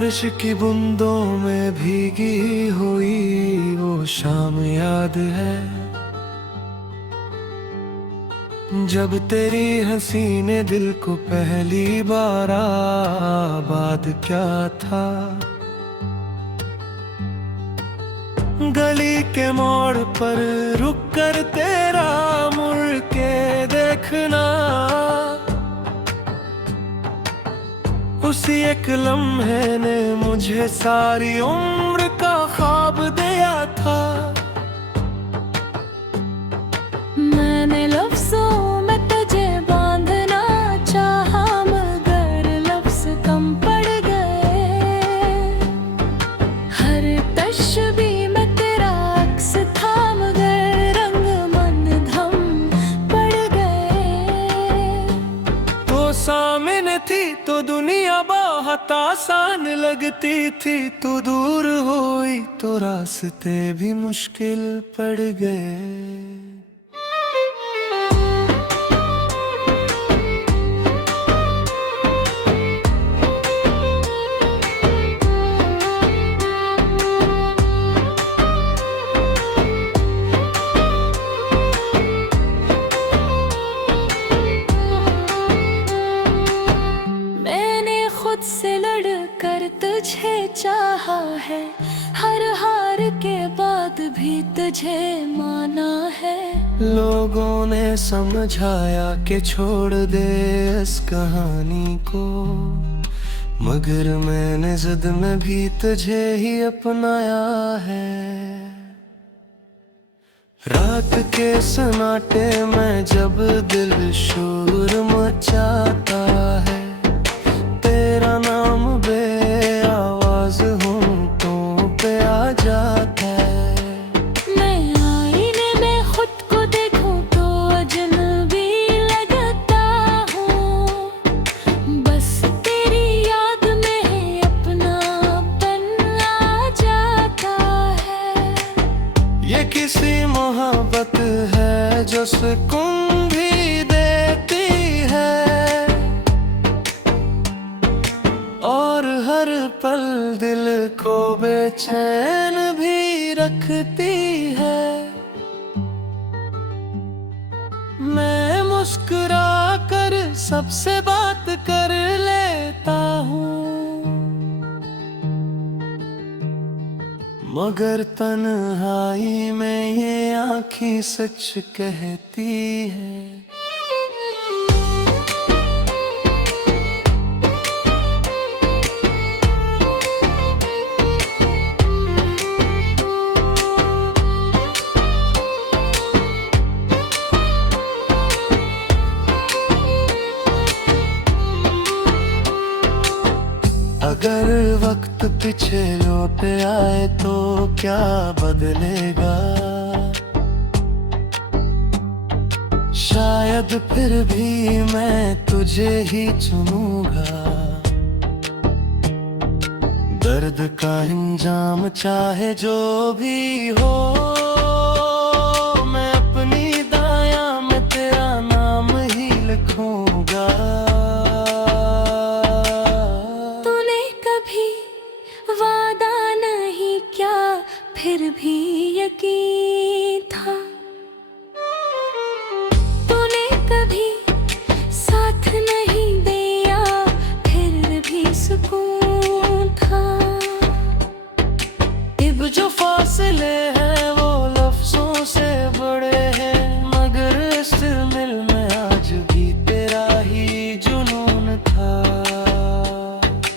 बारिश की बूंदों में भीगी हुई वो शाम याद है, जब तेरी हंसी ने दिल को पहली बार आबाद क्या था। गली के मोड़ पर रुक कर तेरा मुड़ के देखना, उसी एक लम्हे ने मुझे सारी उम्र का ख्वाब दिया था। मैंने लफ्ज़ों में तुझे बांधना चाहा, मगर लफ्ज़ कम पड़ गए। हर तशबीह में तेरा अक्स था, मगर रंग मन धम पड़ गए। तो सामने थी तो दुनिया बहुत आसान लगती थी, तू दूर हुई तो रास्ते भी मुश्किल पड़ गए। खुद से लड़कर तुझे चाहा है, हर हार के बाद भी तुझे माना है। लोगों ने समझाया कि छोड़ दे इस कहानी को, मगर मैंने जिद में भी तुझे ही अपनाया है। रात के सन्नाटे में जब दिल शोर मचाता है, तेरा नाम बे आवाज होंठों पे आ जाता है। मैं आईने में खुद को देखूं तो अजनबी लगता हूँ, बस तेरी याद में अपनापन आ जाता है। ये किसी मोहब्बत है जो सुकून भी देती है, और हर पल दिल को बेचैन भी रखती है। मैं मुस्कुरा कर सबसे बात कर लेता हूँ, मगर तन्हाई में ये आँखें सच कहती है। अगर वक्त पीछे लौट आए तो क्या बदलेगा, शायद फिर भी मैं तुझे ही चुनूंगा। दर्द का इंजाम चाहे जो भी हो, मैं अपनी दाया में तेरा नाम ही लिखूंगा। वादा नहीं क्या फिर भी यकीन था, तूने कभी साथ नहीं दिया फिर भी सुकून था। अब जो फासले हैं वो लफ्जों से बड़े हैं, मगर इस दिल में आज भी तेरा ही जुनून था।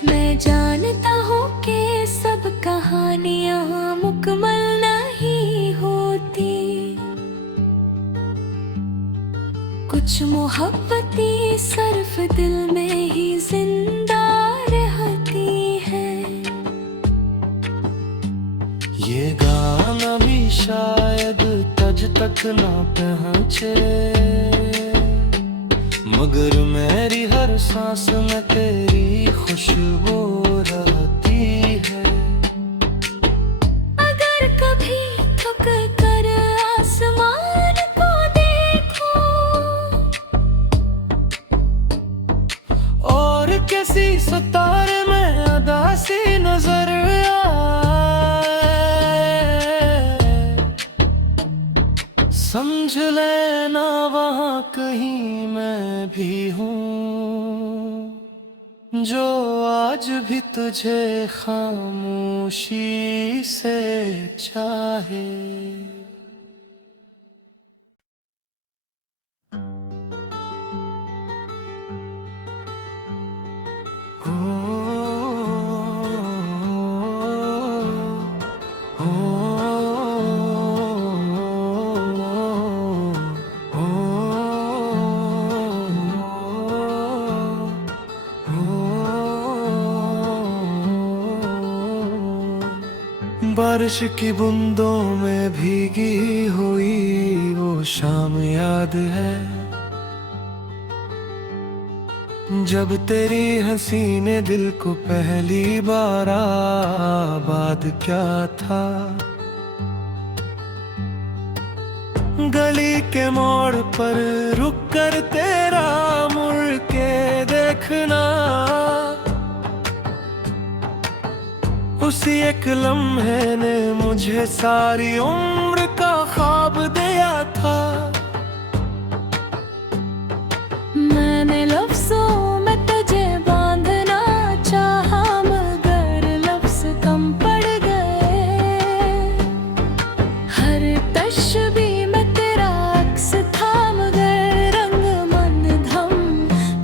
मैं जानता हूँ कि सब कहानियाँ मुकम्मल नहीं होती, कुछ मोहब्बतें सिर्फ दिल में ही जिंदा रहती हैं। ये गाना भी शायद तुझ तक ना पहुँचे, मगर मेरी हर सांस में तेरी खुशबू रहती है। अगर कभी थक कर आसमान को देखूं, और किसी सितारे में अदा सी समझ लेना वहाँ कहीं मैं भी हूँ, जो आज भी तुझे खामोशी से चाहे। बारिश की बूंदों में भीगी हुई वो शाम याद है, जब तेरी हंसी ने दिल को पहली बार आबाद क्या था। गली के मोड़ पर रुक कर तेरा मुड़ के देखना, उसी एक लम्हे ने मुझे सारी उम्र का ख्वाब दिया था। मैंने लफ्जों में तुझे बांधना चाहा, मगर लफ्ज कम पड़ गए। हर तशबीह में तेरा अक्स था, मगर रंग मन धम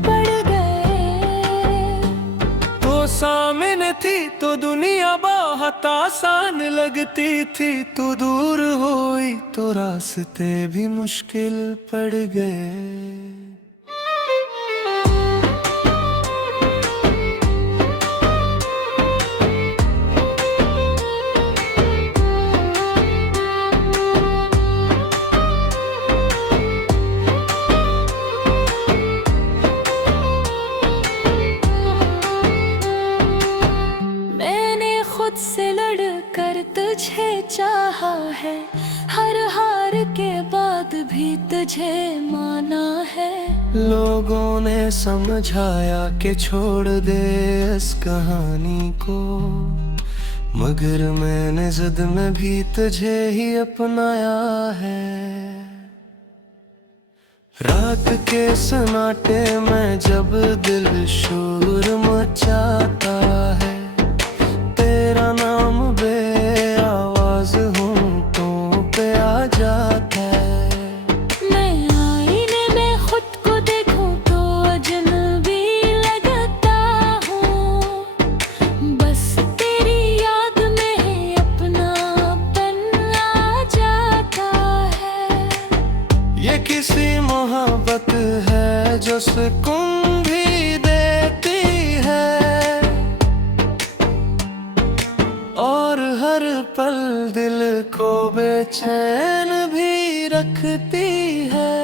पड़ गए। तो सामने थी तो दुनिया बहुत आसान लगती थी, तू दूर हुई तो रास्ते भी मुश्किल पड़ गए। से लड़ कर तुझे चाहा है, हर हार के बाद भी तुझे माना है। लोगों ने समझाया कि छोड़ दे इस कहानी को, मगर मैंने जिद में भी तुझे ही अपनाया है। रात के सन्नाटे में जब दिल शोर मचाता है, तेरा नाम बेआवाज होंठों पे आ जाता है। मैं आईने में खुद को देखूं तो अजनबी लगता हूँ, बस तेरी याद में ही अपनापन आ जाता है। ये किसी मोहब्बत है जो सुकून भी देती है, और हर पल दिल को बेचैन भी रखती है।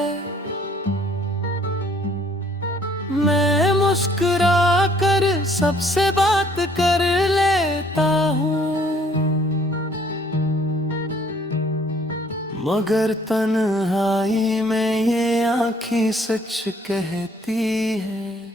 मैं मुस्कुरा कर सबसे बात कर लेता हूँ, मगर तन्हाई में ये आँखें सच कहती है।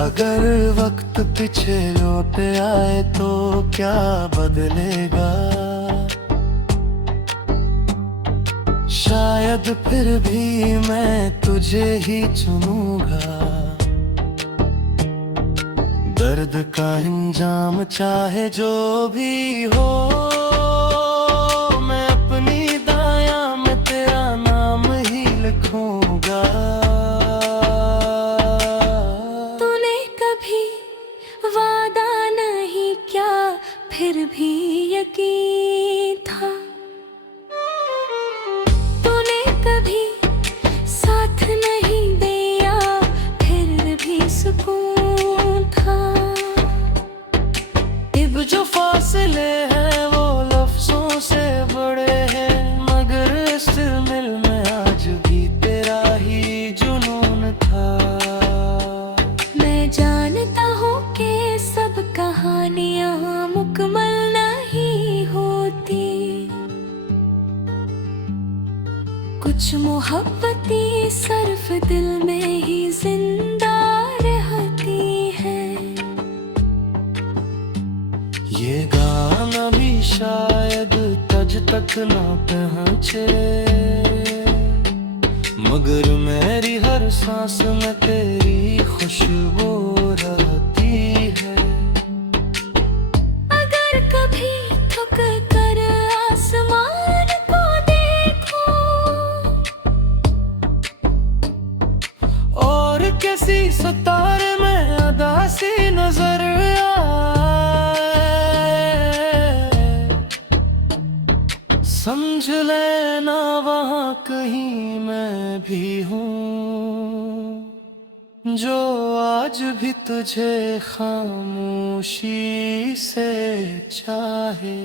अगर वक्त पीछे लौट आए तो क्या बदलेगा, शायद फिर भी मैं तुझे ही चुनूंगा। दर्द का इंजाम चाहे जो भी हो, मैं अपनी दाया में तेरा नाम ही लिखूंगा। वादा नहीं क्या फिर भी यकीन था, तूने कभी साथ नहीं दिया फिर भी सुकून था। अब जो फासले हैं वो लफ्जों से बड़े हैं, मगर इस दिल में आज भी तेरा ही जुनून था। मैं जानता हूँ कि सब कहानियाँ मुकम्मल नहीं सच मोहब्बती सिर्फ दिल में ही जिंदा रहती है। ये गाना भी शायद तज तक ना पहुँचे, मगर मेरी हर सांस में तेरी खुशबू रहती है। अगर कभी थक कर आसमान को देखो और किसी सितारे में अदासी नजर आए, समझ लेना वहाँ कहीं मैं भी हूँ, जो आज भी तुझे खामोशी से चाहे।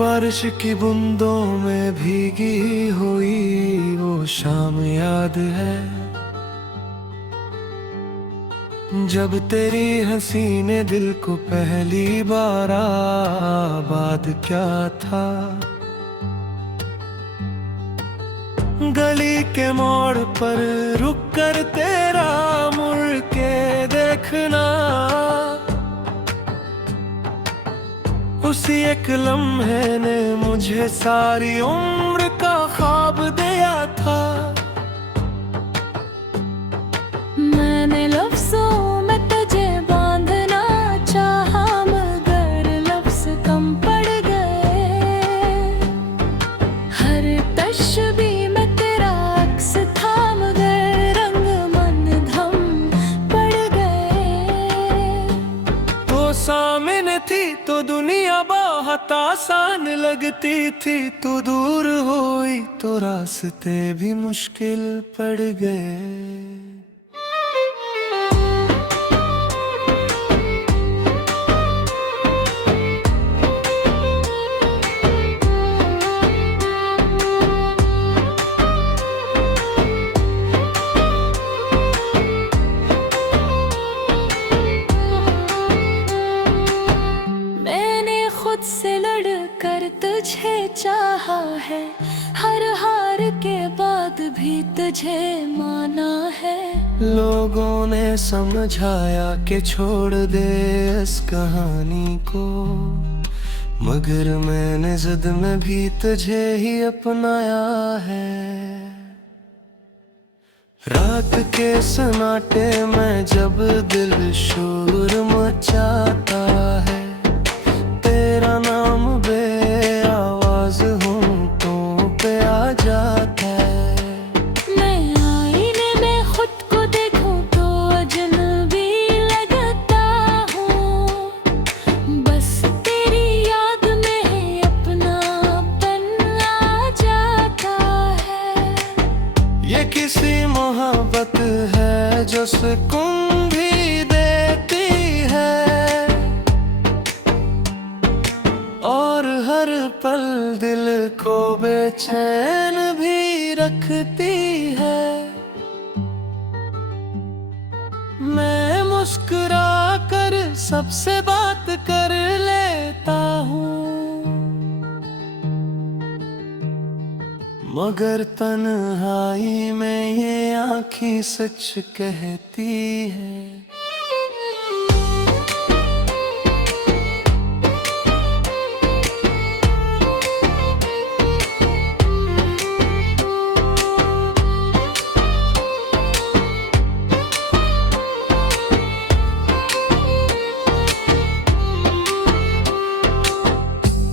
बारिश की बूंदों में भीगी हुई वो शाम याद है, जब तेरी हंसी ने दिल को पहली बार आबाद क्या था। गली के मोड़ पर रुक कर तेरा मुड़ के देखना, उसी एक लम्हे ने मुझे सारी उम्र का ख्वाब दिया था। मैंने लफ्जों में तुझे बांधना चाहा, मगर लफ्ज कम पड़ गए। हर तशबीह में तेरा अक्स था, मगर रंग मन धम पड़ गए। तो सामने थी तो दुनिया बहुत आसान लगती थी, तू दूर हुई तो रास्ते भी मुश्किल पड़ गए। से लड़कर तुझे चाहा है, हर हार के बाद भी तुझे माना है। लोगों ने समझाया कि छोड़ दे इस कहानी को, मगर मैंने जिद में भी तुझे ही अपनाया है। रात के सन्नाटे में जब दिल शोर मचाता है, तेरा नाम बे आवाज होंठों पे आ जाता है। मैं आईने में खुद को देखूं तो अजनबी लगता हूँ, बस तेरी याद में अपनापन आ जाता है। ये किसी मोहब्बत है जो सुकून भी देती है, और हर पल दिल को बेचैन भी रखती है। मैं मुस्कुरा कर सबसे बात कर लेता हूँ, मगर तन्हाई में ये आँखें सच कहती है।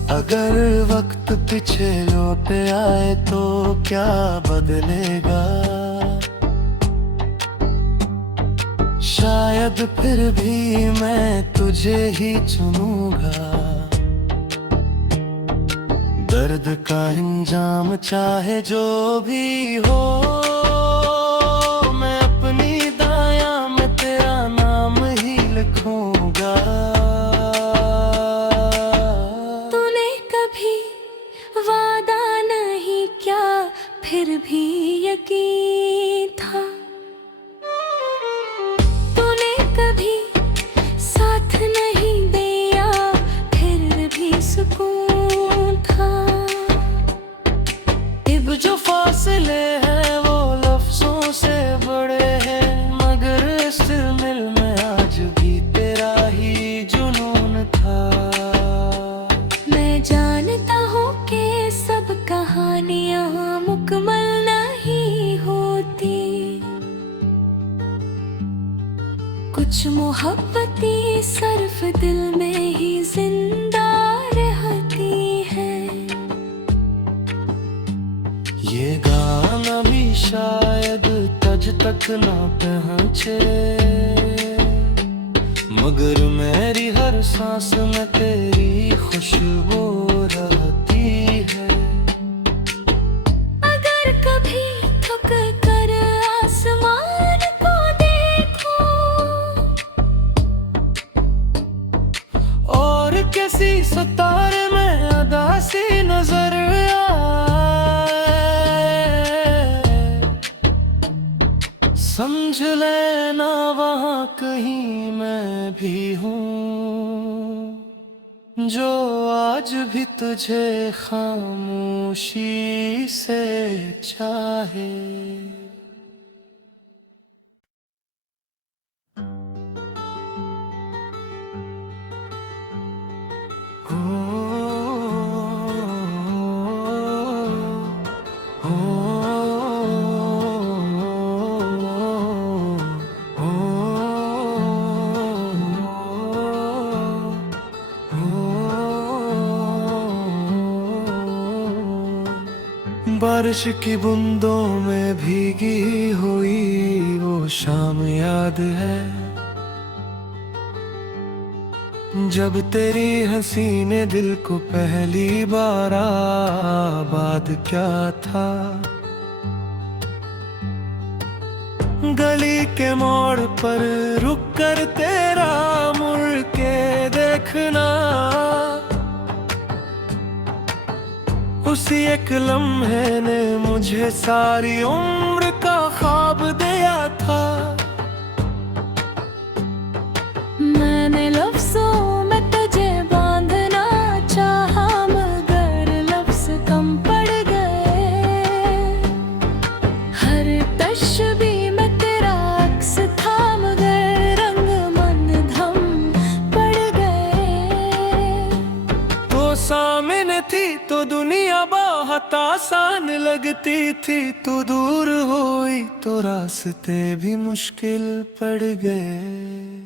अगर वक्त पीछे लौट आए तो क्या बदलेगा, शायद फिर भी मैं तुझे ही चुनूंगा। दर्द का अंजाम चाहे जो भी हो, मैं कभी वादा नहीं क्या फिर भी यकीन था। तूने कभी साथ नहीं दिया फिर भी सुकून था। अब जो फासले हैं वो लफ्जों से बड़े हैं, मगर इस दिल में आज भी तेरा ही जुनून था। मैं जानता हूँ कि सब कहानियाँ मुकम्मल नहीं होती, कुछ मोहब्बतें सिर्फ दिल में ही जिंदा रहती हैं। ये गाना भी शायद तुझ तक ना पहुँचे, मगर मेरी हर सांस में तेरी खुशबू रहती है। अगर कभी थक कर आसमान को देखो और किसी सितारे में अदासी नजर समझ लेना वहाँ कहीं मैं भी हूँ, जो आज भी तुझे खामोशी से चाहे। बारिश की बूंदों में भीगी हुई वो शाम याद है, जब तेरी हंसी ने दिल को पहली बार आबाद क्या था। गली के मोड़ पर रुक कर तेरा मुड़ के देखना, उसी एक लम्हे ने मुझे सारी उम्र का ख्वाब दिया था। मैंने लफ्जों में तुझे बांधना चाहा, मगर लफ्ज कम पड़ गए। हर तशबीह में तेरा अक्स था, मगर रंग मन धम पड़ गए। तो सामने थी तो दुनिया बहुत आसान लगती थी, तू दूर हुई तो रास्ते भी मुश्किल पड़ गए।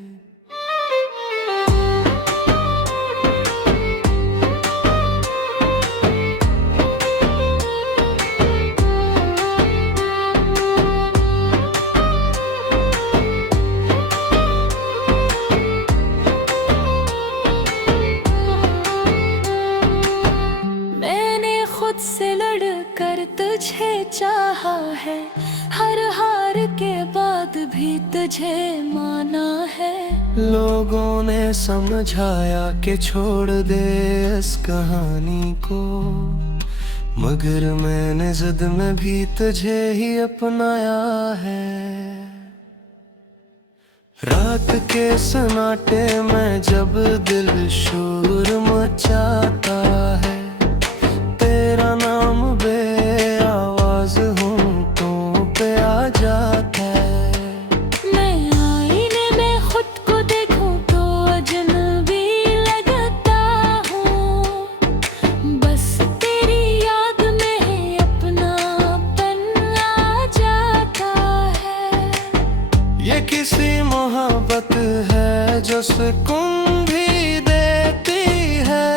से लड़कर तुझे चाहा है, हर हार के बाद भी तुझे माना है। लोगों ने समझाया कि छोड़ दे इस कहानी को, मगर मैंने जिद में भी तुझे ही अपनाया है। रात के सन्नाटे में जब दिल शोर मचाता है, तेरा नाम बेआवाज होंठों पे आ जाता है। मैं आईने में खुद को देखूं तो अजनबी लगता हूँ, बस तेरी याद में अपनापन आ जाता है। ये किसी मोहब्बत है जो सुकून भी देती है,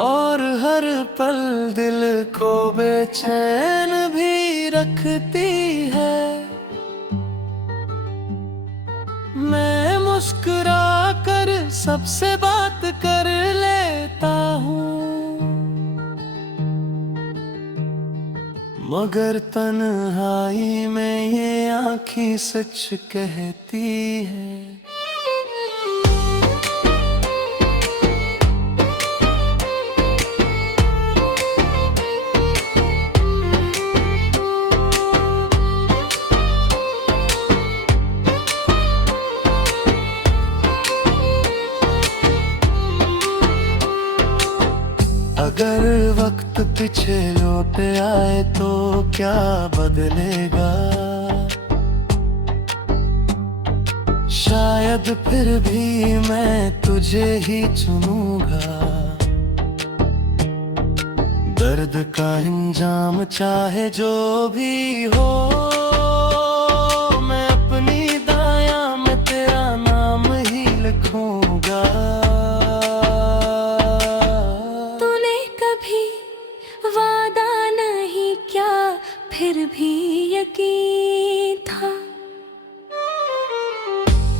और हर पल दिल को बेचैन भी रखती है। मैं मुस्कुरा कर सबसे बात कर लेता हूँ, मगर तन्हाई में ये आँखें सच कहती है। अगर वक्त पीछे लौट आए तो क्या बदलेगा? शायद फिर भी मैं तुझे ही चुनूंगा। दर्द का इंजाम चाहे जो भी हो, मैं अपनी दाया में तेरा नाम ही लिखूंगा। तूने कभी वादा नहीं किया, फिर भी यकीन था।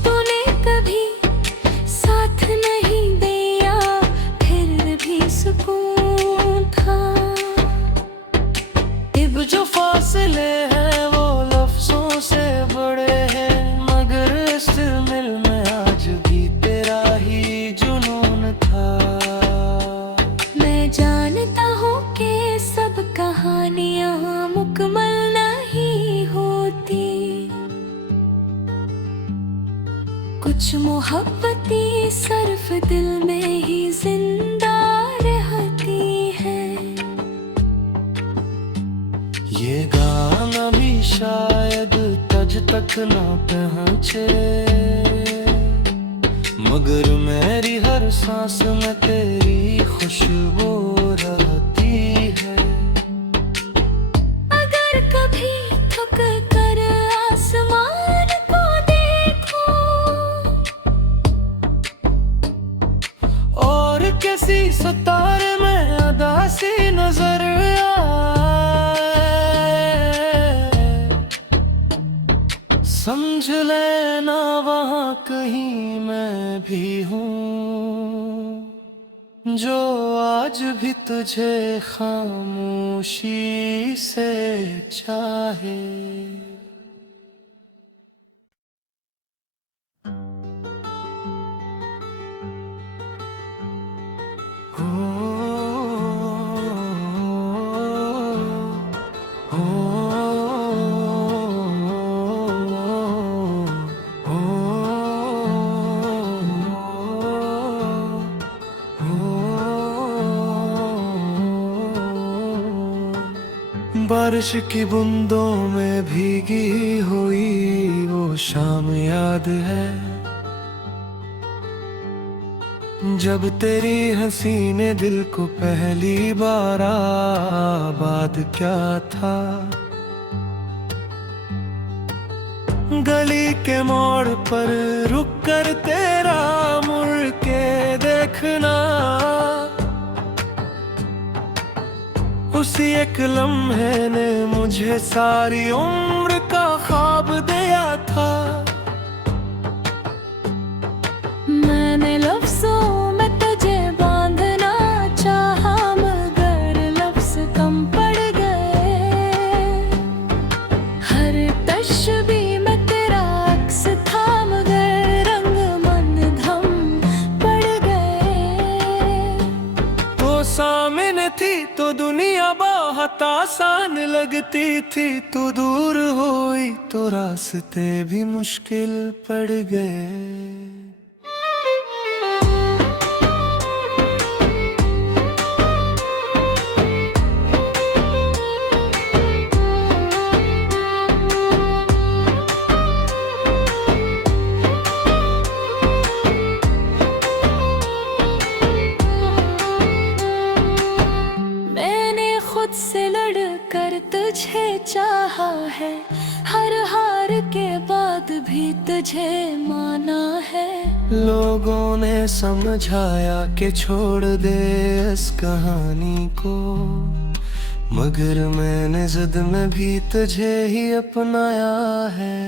तूने कभी साथ नहीं दिया, फिर भी सुकून था। अब जो फासले हैं वो लफ्जों से बड़े हैं, मगर इस दिल में आज भी तेरा ही जुनून था। मैं जानता हूँ कि सब कहानियाँ मुकम्मल नहीं होती, कुछ मोहब्बतें सिर्फ दिल में ही जिंदा रहती है। ये गाना भी शायद तुझ तक ना पहुँचे, मगर मेरी हर सांस में तेरी खुशबू रहती है। अगर कभी थक कर आसमान को देखो और किसी सितारे में अदासी नजर आए, समझ लेना वहाँ कहीं मैं भी हूँ, जो आज भी तुझे खामोशी से चाहे। बारिश की बूंदों में भीगी हुई वो शाम याद है, जब तेरी हंसी ने दिल को पहली बार आबाद क्या था। गली के मोड़ पर रुक कर तेरा मुड़ के देखना, उसी एक लम्हे ने मुझे सारी उम्र का ख्वाब दिया था। मैंने लफ्जों में तुझे बांधना चाहा, मगर लफ्ज कम पड़ गए। हर तशबीह में तेरा अक्स था, मगर रंग मन धम पड़ गए। तो सामने थी तो दुनिया बहुत आसान लगती थी, तू दूर हुई तो रास्ते भी मुश्किल पड़ गए। खुद से लड़कर तुझे चाहा है, हर हार के बाद भी तुझे माना है। लोगों ने समझाया कि छोड़ दे इस कहानी को, मगर मैंने जिद में भी तुझे ही अपनाया है।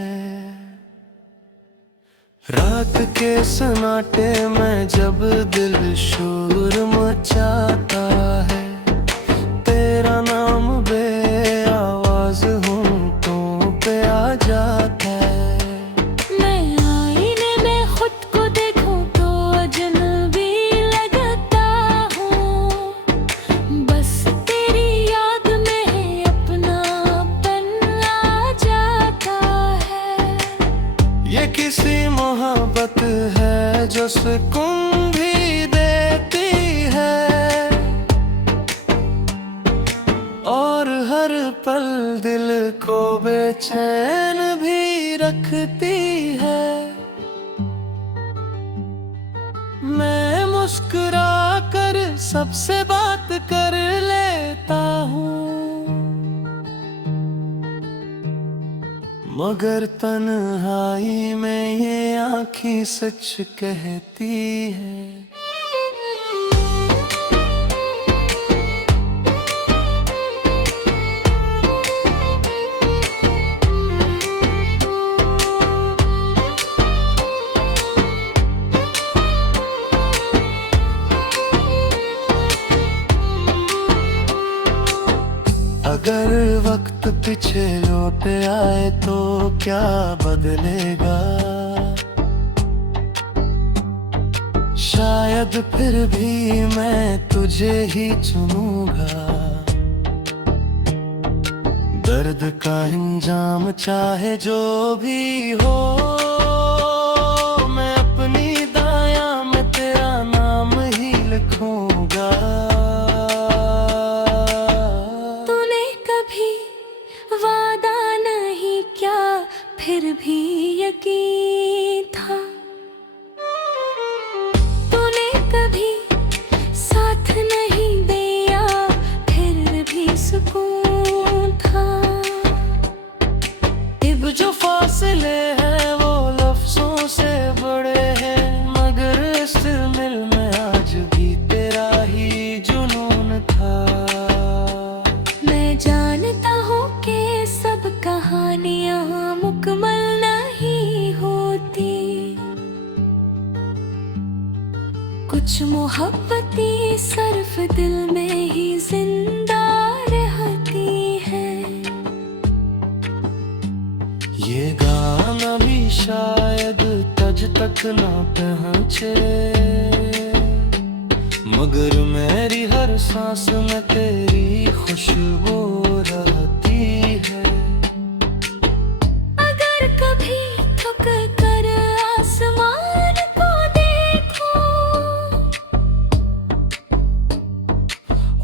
रात के सन्नाटे में जब दिल शोर मचाता है, तेरा नाम बे आवाज होंठों पे आ जाता है। मैं आईने में खुद को देखूं तो अजनबी लगता हूँ, बस तेरी याद में अपनापन आ जाता है। ये किसी मोहब्बत है जो सुकून भी देती है, चैन भी रखती है। मैं मुस्कुरा कर सबसे बात कर लेता हूँ, मगर तन्हाई में ये आँखें सच कहती है। अगर वक्त पीछे लौट आए तो क्या बदलेगा? शायद फिर भी मैं तुझे ही चुनूंगा। दर्द का इंजाम चाहे जो भी हो, मैं अपनी दाया में तेरा नाम ही लिखूंगा। वादा नहीं क्या फिर भी यकीन था, तूने कभी साथ नहीं दिया फिर भी सुकून था। अब जो फासले हैं वो लफ्जों से बड़े हैं, मगर इस दिल में आज भी तेरा ही जुनून था। मैं जानता हूँ कि सब कहानियाँ मुकम्मल नहीं होती, कुछ मोहब्बतें सिर्फ दिल में ही जिंदा रहती हैं। ये गाना भी शायद तुझ तक ना पहुँचे, मगर मेरी हर सांस में तेरी खुशबू रहती है। अगर कभी थक कर आसमान को देखो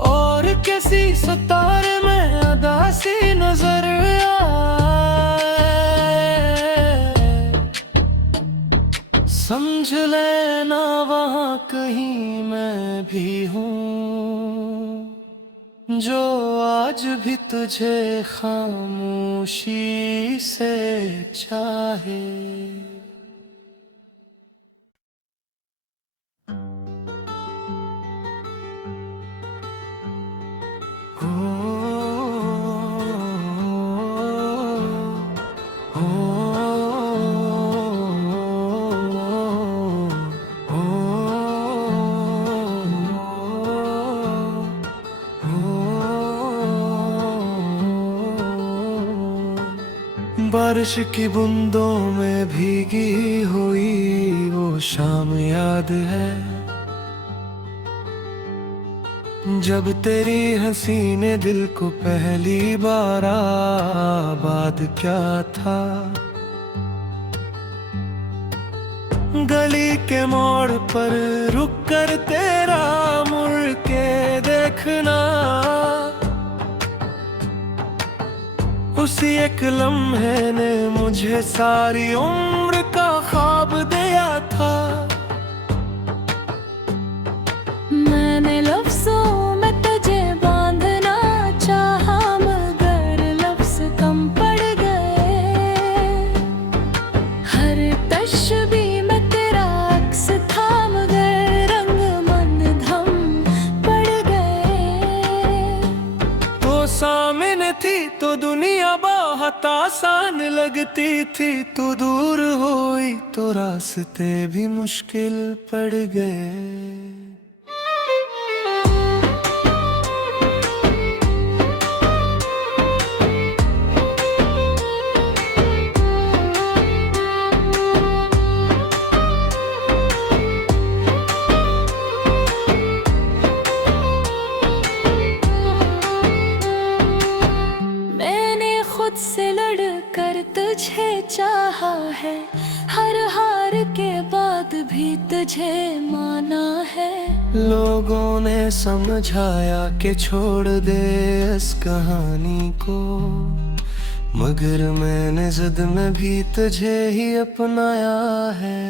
और किसी सितारे में अदासी नजर आए, समझ लेना वहाँ कहीं मैं भी हूँ, जो आज भी तुझे खामोशी से चाहे। बारिश की बूंदों में भीगी हुई वो शाम याद है, जब तेरी हंसी ने दिल को पहली बार आबाद क्या था। गली के मोड़ पर रुक कर तेरा मुड़ के देखना, उसी एक लम्हे ने मुझे सारी उम्र का ख्वाब दिया था। मैंने लफ्जों में तुझे बांधना चाहा, मगर लफ्ज कम पड़ गए। हर तशबीह में तेरा अक्स था, मगर रंग मन धम पड़ गए। तो सामने थी तो दुनिया बहुत आसान लगती थी, तू दूर हुई तो रास्ते भी मुश्किल पड़ गए। तुझे चाहा है, हर हार के बाद भी तुझे माना है। लोगों ने समझाया कि छोड़ दे इस कहानी को, मगर मैंने जिद में भी तुझे ही अपनाया है।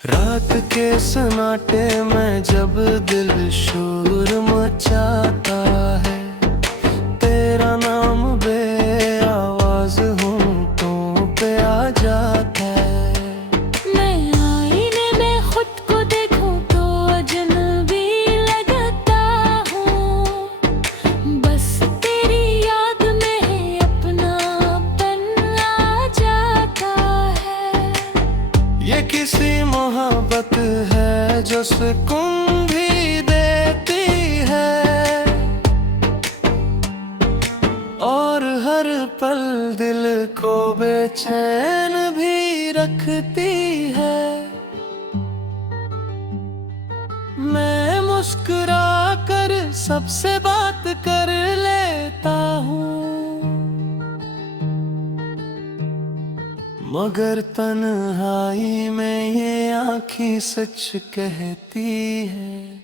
रात के सन्नाटे में जब दिल शोर मचाता है, तेरा नाम बेआवाज होंठों पे आ जाता है। मैं आईने में खुद को देखूं तो अजनबी लगता हूँ, बस तेरी याद में अपनापन आ जाता है। ये किसी मोहब्बत है जो सुकून भी देती है, और हर पल दिल को बेचैन भी रखती है। मैं मुस्कुरा कर सबसे बात कर लेता हूँ, मगर तन्हाई में ये आँखें सच कहती है।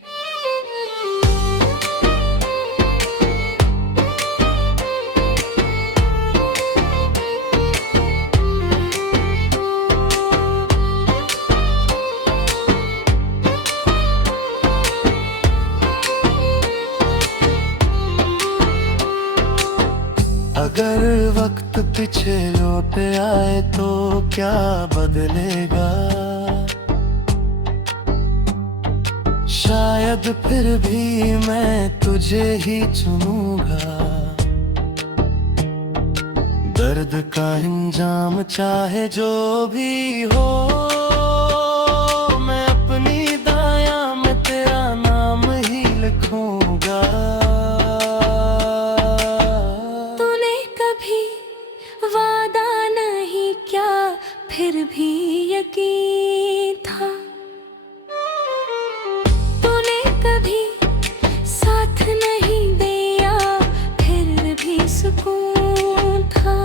अगर वक्त पीछे लौट आए तो क्या बदलेगा, शायद फिर भी मैं तुझे ही चुनूंगा। दर्द का इंजाम चाहे जो भी हो, मैं अपनी दाया में तेरा नाम ही लिखूंगा। वादा नहीं क्या फिर भी यकीन था, तूने कभी साथ नहीं दिया फिर भी सुकून था।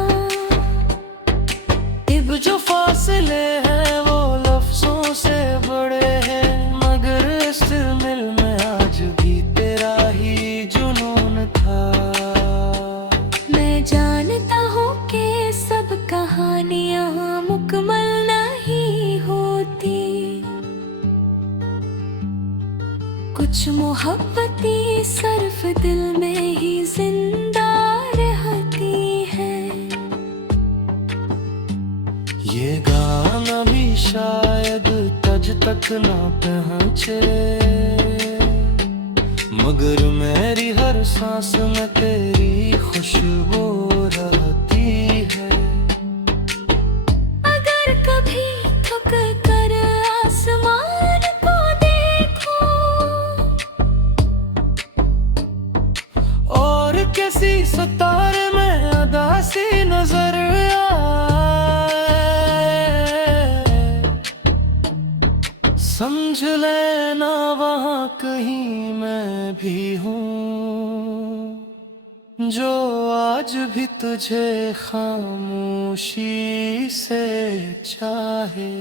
अब जो फासले हैं वो लफ्जों से बड़े हैं, मगर इस दिल में आज भी तेरा ही जुनून था। मैं जानता हूँ कि सब कहानियाँ मुकम्मल नहीं होती, कुछ मोहब्बतें सिर्फ दिल में ही जिंदा रहती हैं। ये गाना भी शायद तुझ तक ना पहुँचे, मगर मेरी हर सांस में तेरी खुशबू रहती है। अगर कभी थक कर आसमान को देखो और किसी सितारे में अदासी नजर आए, समझ लेना वहाँ कहीं मैं भी हूँ, जो आज भी तुझे खामोशी से चाहे।